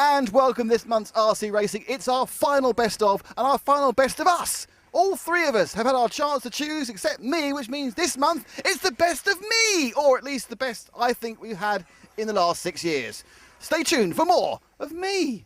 and welcome this month's RC Racing. It's our final best of and our final best of us. All three of us have had our chance to choose except me, which means this month it's the best of me, or at least the best I think we've had in the last 6 years. Stay tuned for more of me.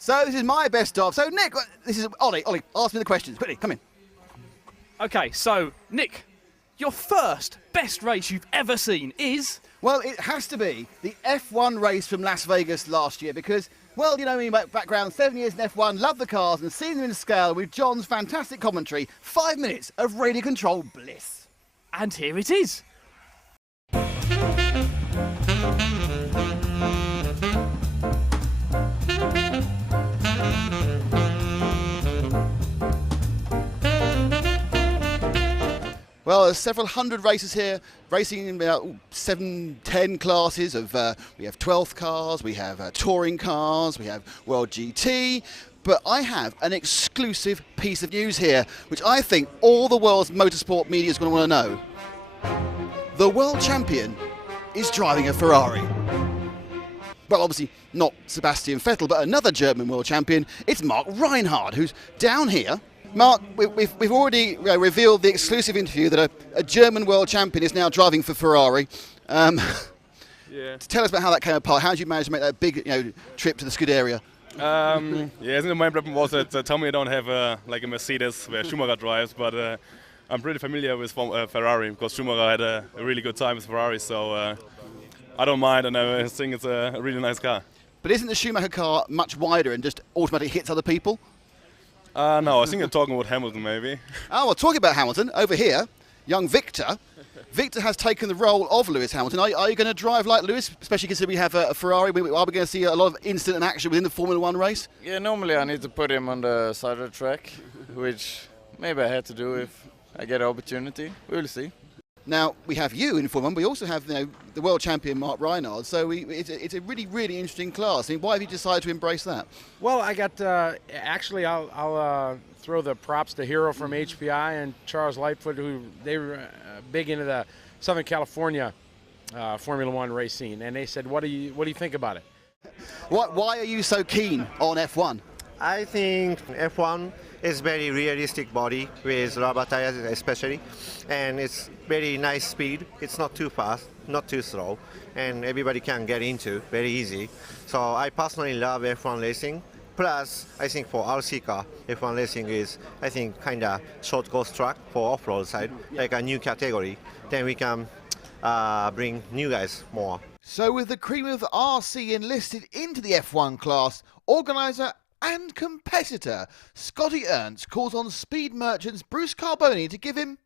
So this is my best of. So Nick, this is Ollie. Ollie, ask me the questions. Quickly, come in. Okay, so Nick, your first best race you've ever seen is? Well, it has to be the F1 race from Las Vegas last year because, well, you know me, my background, 7 years in F1, love the cars and seeing them in scale with John's fantastic commentary, 5 minutes of radio control bliss. And here it is. Well, there's several hundred races here, racing in about 7, 10 classes of, we have 12th cars, we have touring cars, we have World GT, but I have an exclusive piece of news here, which I think all the world's motorsport media is going to want to know. The world champion is driving a Ferrari. Well, obviously not Sebastian Vettel, but another German world champion. It's Mark Reinhard, who's down here. Mark, we've already revealed the exclusive interview that a German world champion is now driving for Ferrari. Yeah. Tell us about how that came apart. How did you manage to make that big trip to the Scuderia? Yeah, I think my problem was that Tommy don't have a Mercedes where Schumacher drives, but I'm pretty familiar with Ferrari because Schumacher had a really good time with Ferrari, so I don't mind, and I think it's a really nice car. But isn't the Schumacher car much wider and just automatically hits other people? No, I think you're talking about Hamilton, maybe. Oh, well, talking about Hamilton, over here, young Victor. Victor has taken the role of Lewis Hamilton. Are you going to drive like Lewis, especially considering we have a Ferrari? Are we going to see a lot of instant and action within the Formula One race? Yeah, normally I need to put him on the side of the track, which maybe I had to do if I get an opportunity. We'll see. Now, we have you in Formula One, we also have the world champion Mark Reinhard, so it's a really, really interesting class. I mean, why have you decided to embrace that? Well, I got, actually, I'll throw the props to Hero from HPI and Charles Lightfoot, who they were big into the Southern California Formula One race scene, and they said, what do you think about it? Why are you so keen on F1? I think F1 is very realistic body with rubber tires especially, and it's very nice speed. It's not too fast, not too slow, and everybody can get into very easy. So I personally love F1 racing. Plus, I think for RC car, F1 racing is, I think, kind of short course track for off-road side, like a new category. Then we can bring new guys more. So with the cream of RC enlisted into the F1 class, organiser and competitor Scotty Ernst calls on speed merchants Bruce Carboni to give him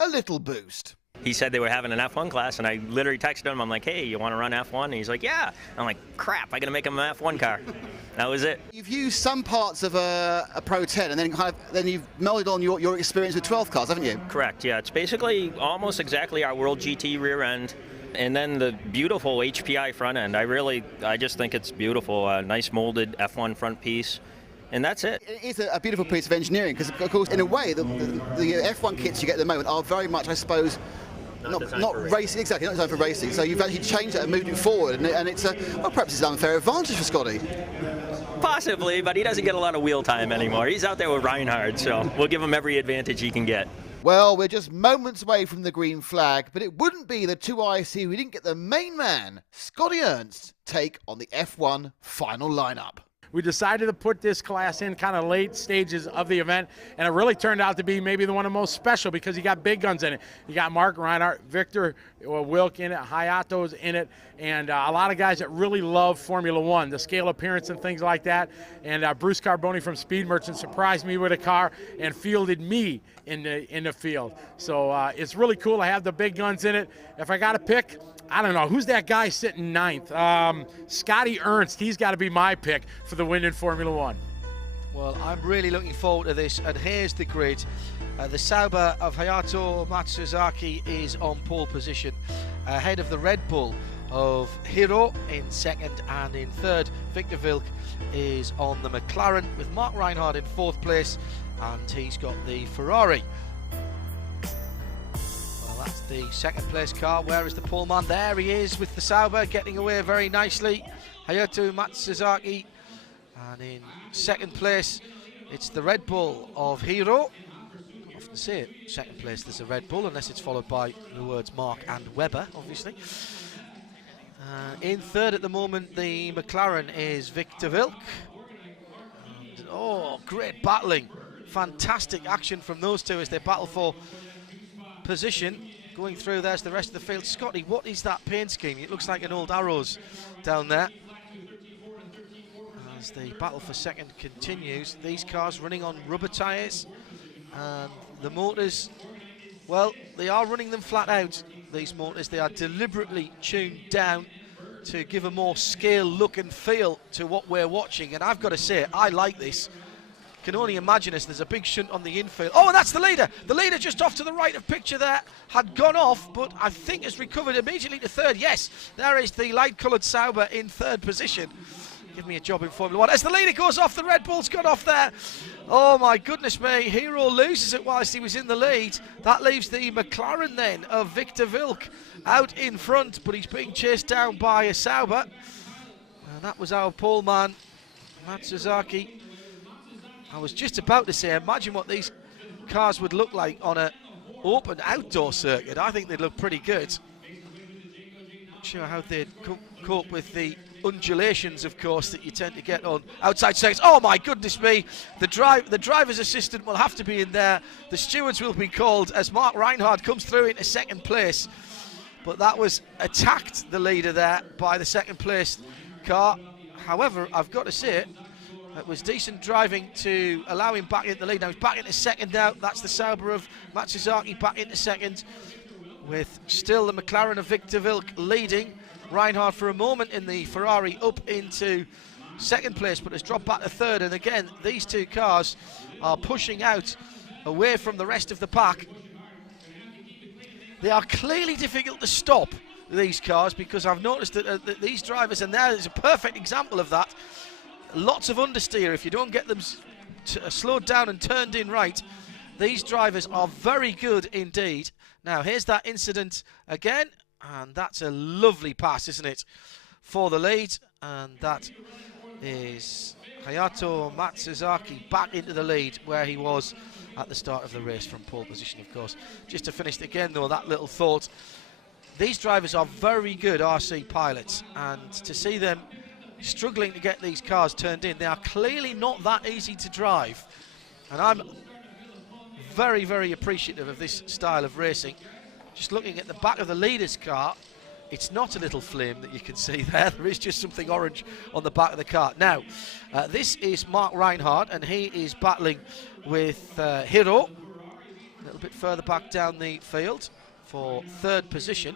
a little boost. He said they were having an F1 class, and I literally texted him. I'm like, hey, you want to run F1? And he's like, yeah. I'm like, crap, I got to make him an F1 car. That was it. You've used some parts of a Pro 10, and then you've melded on your experience with 12 cars, haven't you? Correct, yeah. It's basically almost exactly our World GT rear end, and then the beautiful HPI front end. I just think it's beautiful. Nice molded F1 front piece. And that's it. It's a beautiful piece of engineering because, of course, in a way, the F1 kits you get at the moment are very much, I suppose, not racing, exactly, not designed for racing. So you've actually changed it and moved it forward, and it's perhaps it's an unfair advantage for Scotty. Possibly, but he doesn't get a lot of wheel time anymore. He's out there with Reinhard, so we'll give him every advantage he can get. Well, we're just moments away from the green flag, but it wouldn't be the 2IC we didn't get the main man, Scotty Ernst, take on the F1 final lineup. We decided to put this class in kind of late stages of the event, and it really turned out to be maybe the one of the most special because you got big guns in it. You got Mark Reinhard, Victor Wilk in it, Hayato's in it, and a lot of guys that really love Formula One, the scale appearance and things like that. And Bruce Carboni from Speed Merchant surprised me with a car and fielded me in the field. So it's really cool to have the big guns in it. If I got to pick, I don't know. Who's that guy sitting ninth? Scotty Ernst. He's got to be my pick for the win in Formula One. Well, I'm really looking forward to this, and here's the grid. The Sauber of Hayato Matsuzaki is on pole position, ahead of the Red Bull of Hiro in second, and in third, Victor Wilk is on the McLaren with Mark Reinhardt in fourth place, and he's got the Ferrari. Well, that's the second place car. Where is the pole man? There he is with the Sauber, getting away very nicely. Hayato Matsuzaki. And in second place, it's the Red Bull of Hiro. I often say it, second place there's a Red Bull, unless it's followed by the words Mark and Webber, obviously. In third at the moment, the McLaren is Victor Wilk. And, oh, great battling. Fantastic action from those two as they battle for position. Going through, there's the rest of the field. Scotty, what is that paint scheme? It looks like an old Arrows down there. As the battle for second continues, these cars running on rubber tyres, and the motors, well, they are running them flat out, these motors. They are deliberately tuned down to give a more scale look and feel to what we're watching, and I've got to say, I like this. Can only imagine as there's a big shunt on the infield. Oh, and that's the leader. The leader just off to the right of picture there had gone off, but I think has recovered immediately to third. Yes, there is the light-coloured Sauber in third position. Give me a job in Formula 1. As the leader goes off, the Red Bull's gone off there. Oh my goodness me, Hiro loses it whilst he was in the lead. That leaves the McLaren then of Victor Wilk out in front, but he's being chased down by a Sauber. And that was our pole man, Matsuzaki. I was just about to say, imagine what these cars would look like on an open outdoor circuit. I think they'd look pretty good. Not sure how they'd cope with the undulations, of course, that you tend to get on outside circuits. Oh my goodness me, the driver's assistant will have to be in there. The stewards will be called as Mark Reinhardt comes through into second place. But that was attacked, the leader there, by the second place car. However, I've got to say it was decent driving to allow him back into the lead. Now he's back into second now. That's the Sauber of Matsuzaki back into second, with still the McLaren of Victor Wilk leading. Reinhardt for a moment in the Ferrari up into second place, but has dropped back to third. And again, these two cars are pushing out away from the rest of the pack. They are clearly difficult to stop, these cars, because I've noticed that these drivers, and there is a perfect example of that, lots of understeer. If you don't get them slowed down and turned in right, these drivers are very good indeed. Now here's that incident again. And that's a lovely pass, isn't it, for the lead? And that is Hayato Matsuzaki back into the lead where he was at the start of the race from pole position, of course. Just to finish again, though, that little thought. These drivers are very good RC pilots, and to see them struggling to get these cars turned in, they are clearly not that easy to drive. And I'm very, very appreciative of this style of racing. Just looking at the back of the leader's car, it's not a little flame that you can see there. There is just something orange on the back of the car. Now, this is Mark Reinhardt, and he is battling with Hiro, a little bit further back down the field for third position.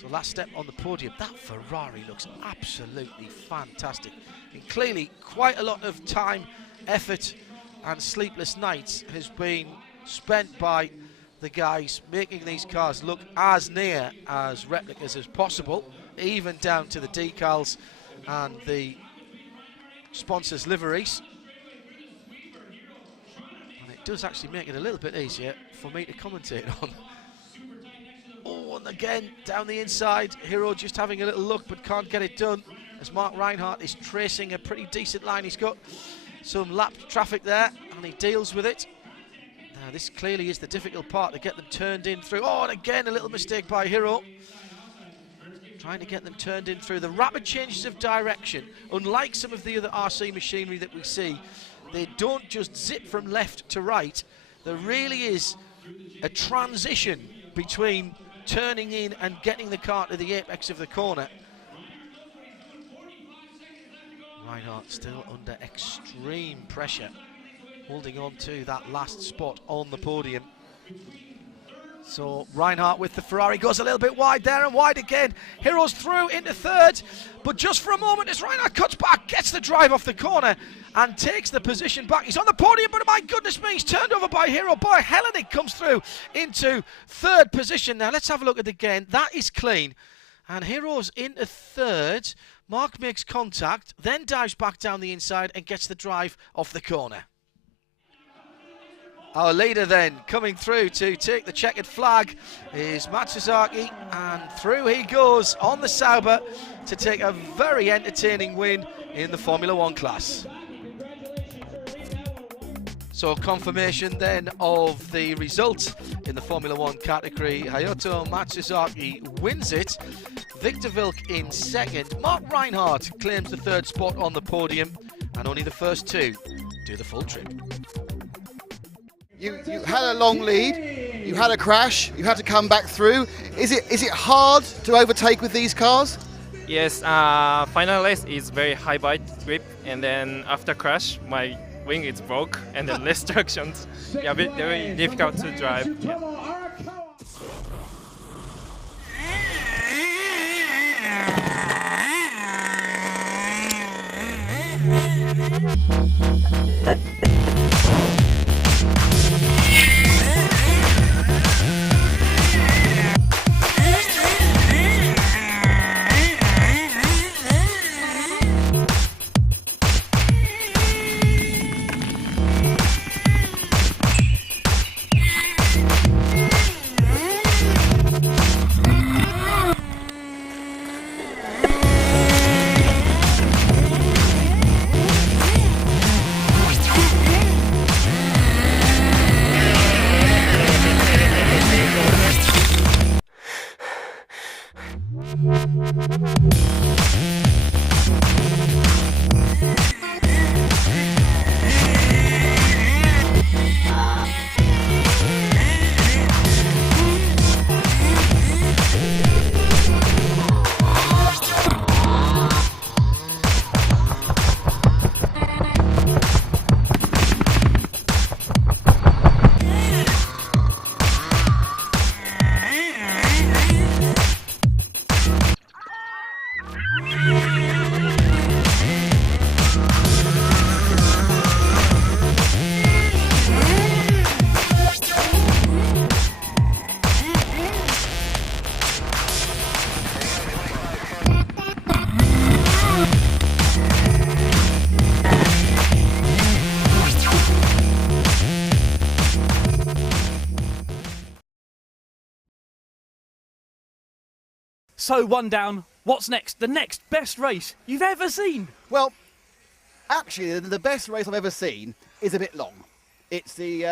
So last step on the podium. That Ferrari looks absolutely fantastic. And clearly, quite a lot of time, effort, and sleepless nights has been spent by the guys making these cars look as near as replicas as possible, even down to the decals and the sponsors' liveries. And it does actually make it a little bit easier for me to commentate on. Oh, and again, down the inside, Hiro just having a little look but can't get it done, as Mark Reinhardt is tracing a pretty decent line. He's got some lapped traffic there, and he deals with it. Now, this clearly is the difficult part, to get them turned in through. Oh, and again, a little mistake by Hiro. Trying to get them turned in through. The rapid changes of direction, unlike some of the other RC machinery that we see, they don't just zip from left to right. There really is a transition between turning in and getting the car to the apex of the corner. Reinhardt still under extreme pressure, holding on to that last spot on the podium. So Reinhardt with the Ferrari goes a little bit wide there and wide again. Heroes through into third, but just for a moment as Reinhardt cuts back, gets the drive off the corner and takes the position back. He's on the podium, but my goodness me, he's turned over by Hero. Boy, Hellenic comes through into third position. Now let's have a look at it again. That is clean. And Heroes into third. Mark makes contact, then dives back down the inside and gets the drive off the corner. Our leader then coming through to take the checkered flag is Matsuzaki, and through he goes on the Sauber to take a very entertaining win in the Formula One class. So confirmation then of the result in the Formula One category. Hayato Matsuzaki wins it. Victor Wilk in second. Mark Reinhardt claims the third spot on the podium, and only the first two do the full trip. You had a long lead, you had a crash, you had to come back through. Is it hard to overtake with these cars? Yes, final race is very high bite grip, and then after crash, my wing is broke, and then less tractions. Yeah, very difficult to drive. Yeah. So, one down. What's next? The next best race you've ever seen? Well, actually, the best race I've ever seen is a bit long. It's the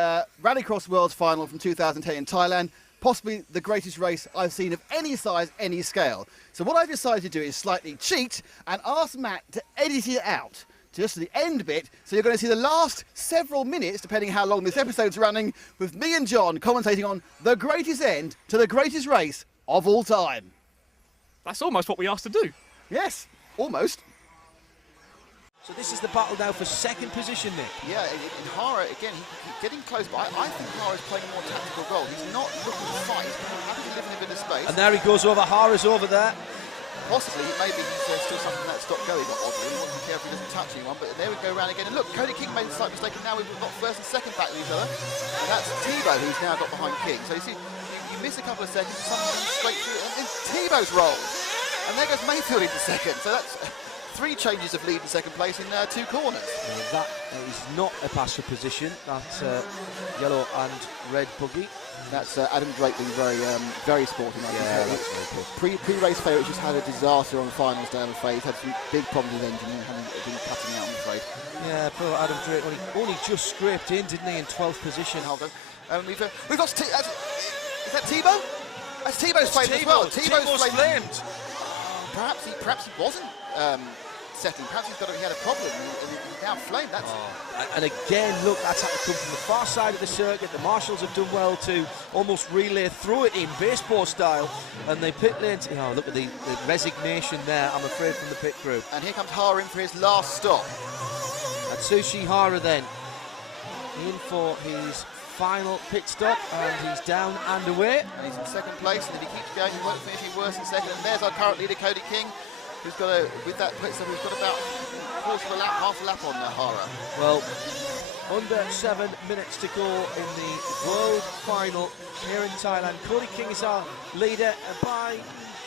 Rallycross Worlds Final from 2010 in Thailand, possibly the greatest race I've seen of any size, any scale. So what I've decided to do is slightly cheat and ask Matt to edit it out to just the end bit, so you're going to see the last several minutes, depending how long this episode's running, with me and John commentating on the greatest end to the greatest race of all time. That's almost what we asked to do. Yes, almost. So this is the battle now for second position, Nick. Yeah, in Hara, again, he's getting close, but I think Hara's playing a more tactical role. He's not looking to fight, he's happy to live in a bit of space. And there he goes over, Hara's over there. Possibly, maybe he's still something that stopped going, not oddly. He wants to be careful he doesn't touch anyone, but there we go around again. And look, Cody King made a slight mistake, and now we've got first and second back with each other. And that's Tebow who's now got behind King. So you see, you miss a couple of seconds, something straight through, and Tebow's rolled. And there goes Mayfield into second. So that's 3 changes of lead in second place in 2 corners. That is not a passer position. That's yellow and red buggy. That's Adam Drake being very sporting. Yeah, that's very good. Pre-race favourite just had a disaster on the finals day, I'm afraid. He's had some big problems with engine and been cutting out, I'm afraid. Yeah, poor Adam Drake only just scraped in, didn't he, in 12th position. Hold on. We've got... is that Tebow? That's Tebow's flamed as well. Tebow's flamed. Perhaps he wasn't setting. Perhaps he had a problem and he's now flamed. That's and again, look, that's had to come from the far side of the circuit. The marshals have done well to almost relay through it in baseball style, and they pit lanes. Oh, look at the resignation there, I'm afraid, from the pit crew. And here comes Hara in for his last stop. Atsushi Hara then in for his final pit stop, and he's down and away. And he's in second place, and if he keeps going, he won't finish any worse in second. And there's our current leader, Cody King, who's got with that pit stop, who's got about half a lap on Hara. Well, under 7 minutes to go in the world final here in Thailand. Cody King is our leader by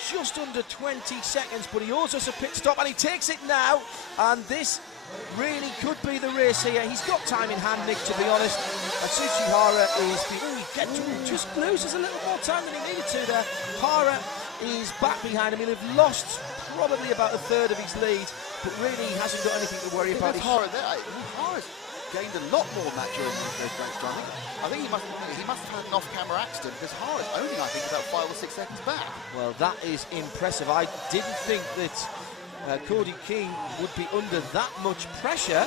just under 20 seconds, but he owes us a pit stop, and he takes it now, and this really could be the race here. He's got time in hand, Nick, to be honest. Atsushi Hara just loses a little more time than he needed to there. Hara is back behind him. He'll have lost probably about a third of his lead, but really he hasn't got anything to worry about. Hara's gained a lot more than that during those races, John. I think he must have had an off-camera accident, because Hara's only, I think, about 5 or 6 seconds back. Well, that is impressive. I didn't think that Cody King would be under that much pressure.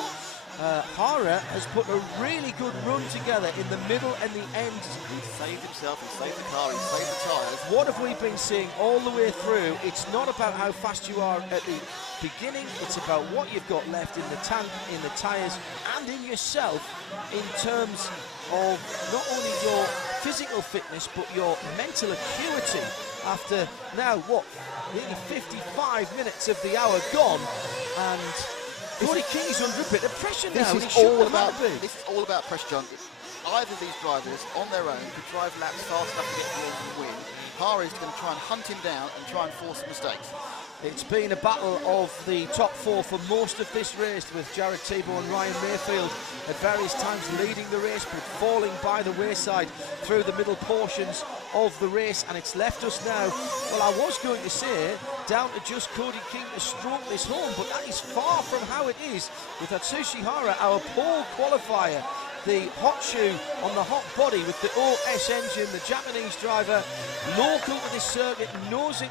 Hara has put a really good run together in the middle and the end. He saved himself, he saved the car, he saved the tyres. What have we been seeing all the way through? It's not about how fast you are at the beginning, it's about what you've got left in the tank, in the tyres, and in yourself, in terms of not only your physical fitness, but your mental acuity. After now, nearly 55 minutes of the hour gone, and Cody King's under a bit of pressure now. This is all about pressure, John. Either of these drivers, on their own, could drive laps fast enough to get the end and win. Hara is going to try and hunt him down and try and force mistakes. It's been a battle of the top 4 for most of this race, with Jared Tebow and Ryan Mayfield at various times leading the race, but falling by the wayside through the middle portions of the race. And it's left us now, well, I was going to say, down to just Cody King to stroke this home, but that is far from how it is with Atsushi Hara, our pole qualifier. The hot shoe on the hot body with the OS engine, the Japanese driver, local to this circuit, knows it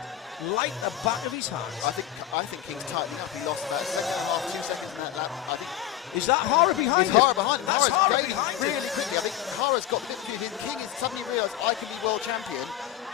like the back of his hand. I think King's tightening up. He lost about 1.5 seconds, 2 seconds in that lap. I think. Is that Hara behind him? Hara behind him. That's Hara behind him. Really quickly. I think Hara's got a bit of him. King has suddenly realised I can be world champion.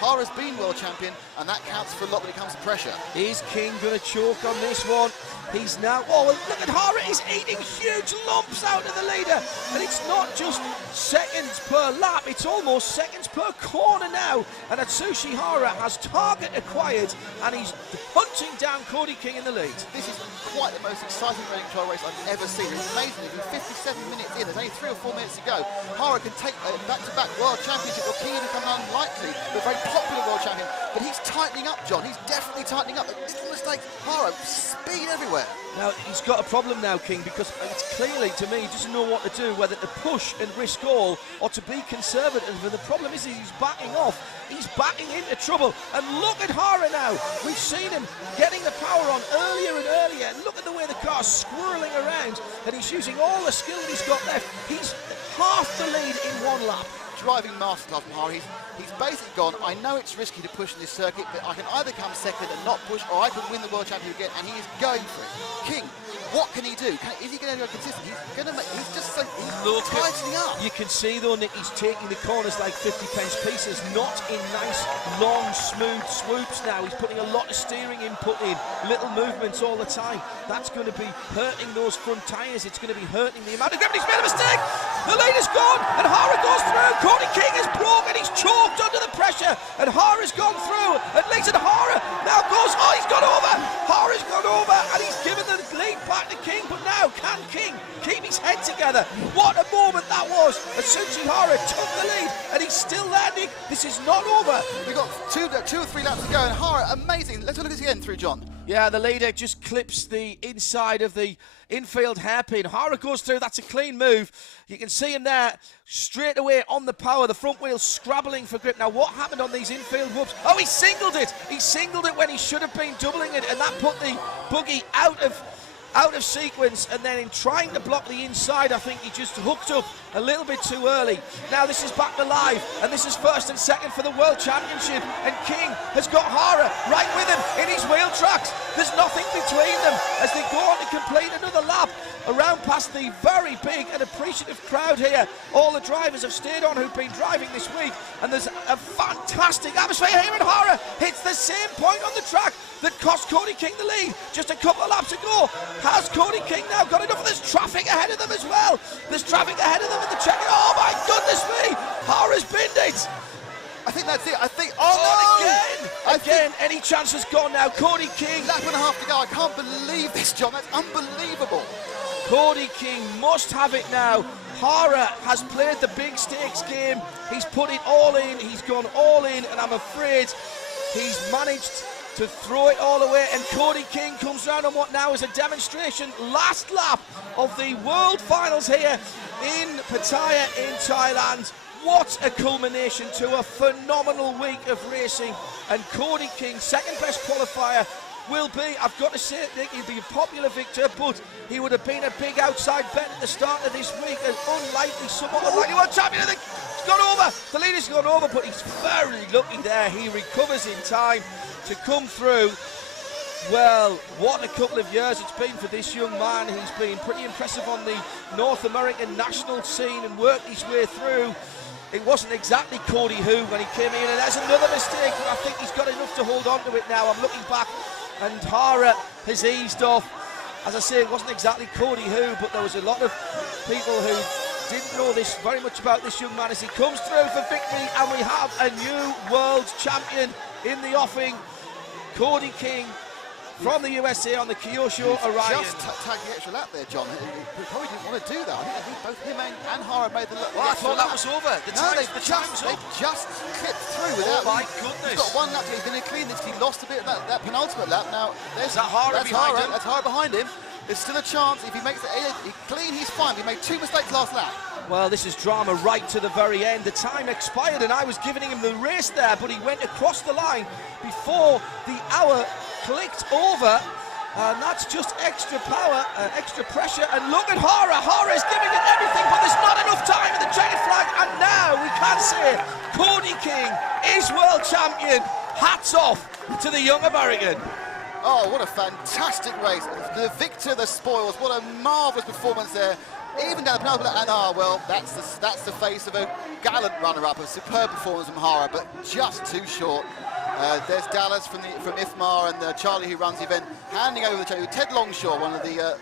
Hara's been world champion, and that counts for a lot when it comes to pressure. Is King going to choke on this one? He's now, look at Hara, he's eating huge lumps out of the leader. And it's not just seconds per lap, it's almost seconds per corner now. And Atsushi Hara has target acquired, and he's hunting down Cody King in the lead. This is quite the most exciting running trial race I've ever seen. It's amazing. We're 57 minutes in, there's only 3 or 4 minutes to go. Hara can take back-to-back world championship, or King become unlikely, but very popular world champion. But he's tightening up, John. He's definitely tightening up. Little mistakes. Hara, speed everywhere. Now, he's got a problem now, King, because it's clearly, to me, he doesn't know what to do, whether to push and risk all or to be conservative. And the problem is he's backing off. He's backing into trouble. And look at Hara now. We've seen him getting the power on earlier and earlier. Look at the way the car's swirling around, and he's using all the skill that he's got left. He's half the lead in 1 lap. Driving masterclass from Hara. He's basically gone, I know it's risky to push in this circuit, but I can either come second and not push, or I can win the world championship again, and he is going for it. King, what can he do? Is he going to go consistent? He's just tightening up. You can see though, Nick, he's taking the corners like 50 pence pieces, not in nice, long, smooth swoops now. He's putting a lot of steering input in, little movements all the time. That's going to be hurting those front tyres. It's going to be hurting the amount of gravity. He's made a mistake. The leader's gone, and Hara goes through. Cody King is broken. He's choked under the pressure, and Hara's gone through. At least Hara now goes, he's gone over. Hara's gone over, and he's given the lead back to King. But now, can King keep his head together? What a moment that was. Atsushi Hara took the lead, and he's still there, Nick. This is not over. We've got two or three laps to go, and Hara, amazing. Let's look at this again through, John. Yeah, the leader just clips the inside of the infield hairpin. Hara goes through. That's a clean move. You can see him there straight away on the power. The front wheel scrabbling for grip. Now, what happened on these infield whoops? Oh, he singled it. He singled it when he should have been doubling it, and that put the buggy out of sequence. And then in trying to block the inside, I think he just hooked up a little bit too early. Now this is back to live, and this is first and second for the World Championship, and King has got Hara right with him in his wheel tracks. There's nothing between them as they go on to complete another lap around past the very big and appreciative crowd here. All the drivers have stayed on who've been driving this week, and there's a fantastic atmosphere here, and Hara hits the same point on the track that cost Cody King the lead just a couple of laps ago. Has Cody King now got enough? There's traffic ahead of them as well. There's traffic ahead of them in the check. Oh my goodness me! think that's it. I think. Again, any chance has gone now. Cody King. Lap and a half to go. I can't believe this, John. That's unbelievable. Cody King must have it now. Hara has played the big stakes game. He's put it all in. He's gone all in, and I'm afraid he's managed to throw it all away. And Cody King comes round on what now is a demonstration last lap of the World Finals here in Pattaya in Thailand. What a culmination to a phenomenal week of racing. And Cody King, second best qualifier, will be, I've got to say it, Nick, he'd be a popular victor, but he would have been a big outside bet at the start of this week. An unlikely, somewhat unlikely world champion. It's gone over. The leader's gone over, but he's very lucky there. He recovers in time to come through. Well, what a couple of years it's been for this young man. He's been pretty impressive on the North American national scene and worked his way through. It wasn't exactly Cody Who when he came in, and that's another mistake, but I think he's got enough to hold on to it now. I'm looking back, and Hara has eased off. As I say, it wasn't exactly Cody Who, but there was a lot of people who didn't know this very much about this young man as he comes through for victory, and we have a new world champion in the offing. Cody King from the USA on the Kyosho Orion. Just tagged the extra lap there, John. He probably didn't want to do that. I think both him and Hara made the Well, I thought that was over. The time's up. They've just clipped through without. Oh my goodness! He's got one lap. He's going to clean this. He lost a bit of that penultimate lap. Now there's that Hara behind him. That's Hara behind him. There's still a chance if he makes it clean. He's fine. He made 2 mistakes last lap. Well, this is drama right to the very end. The time expired, and I was giving him the race there, but he went across the line before the hour clicked over. And that's just extra power, extra pressure. And look at Hara. Hara is giving it everything, but there's not enough time in the checkered flag. And now we can say Cody King is world champion. Hats off to the young American. Oh, what a fantastic race. The victor, the spoils. What a marvellous performance there. Even down the penultimate, and well, that's the face of a gallant runner-up, a superb performance from Hara, but just too short. There's Dallas from IFMAR and Charlie, who runs the event, handing over the trophy. Ted Longshore, one of the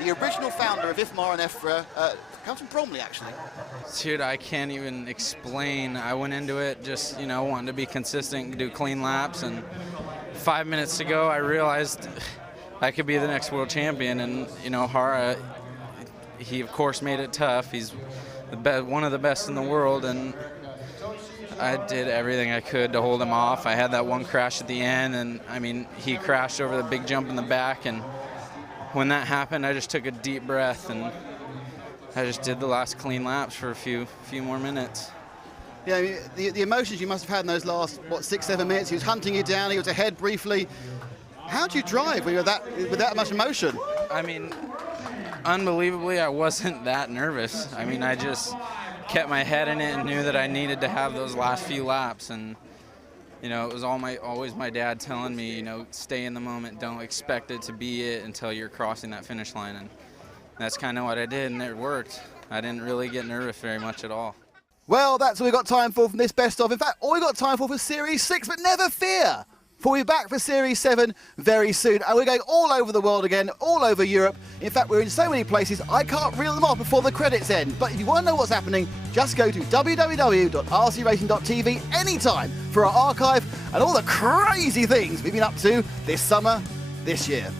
original founder of IFMAR and EFRA, comes from Bromley, actually. Dude, I can't even explain. I went into it just, wanting to be consistent, do clean laps, and 5 minutes to go, I realized I could be the next world champion, and, Hara, he, of course, made it tough. He's one of the best in the world, and I did everything I could to hold him off. I had that one crash at the end, and, he crashed over the big jump in the back, and when that happened, I just took a deep breath, and I just did the last clean laps for a few more minutes. Yeah, the emotions you must have had in those last, 6-7 minutes. He was hunting you down, he was ahead briefly. How do you drive with that much emotion? Unbelievably, I wasn't that nervous. I just kept my head in it and knew that I needed to have those last few laps. And, it was always my dad telling me, stay in the moment, don't expect it to be it until you're crossing that finish line. And that's kind of what I did, and it worked. I didn't really get nervous very much at all. Well, that's all we've got time for from this best of. In fact, all we've got time for Series 6, but never fear, for we'll be back for Series 7 very soon. And we're going all over the world again, all over Europe. In fact, we're in so many places, I can't reel them off before the credits end. But if you want to know what's happening, just go to www.rcracing.tv anytime for our archive and all the crazy things we've been up to this summer, this year.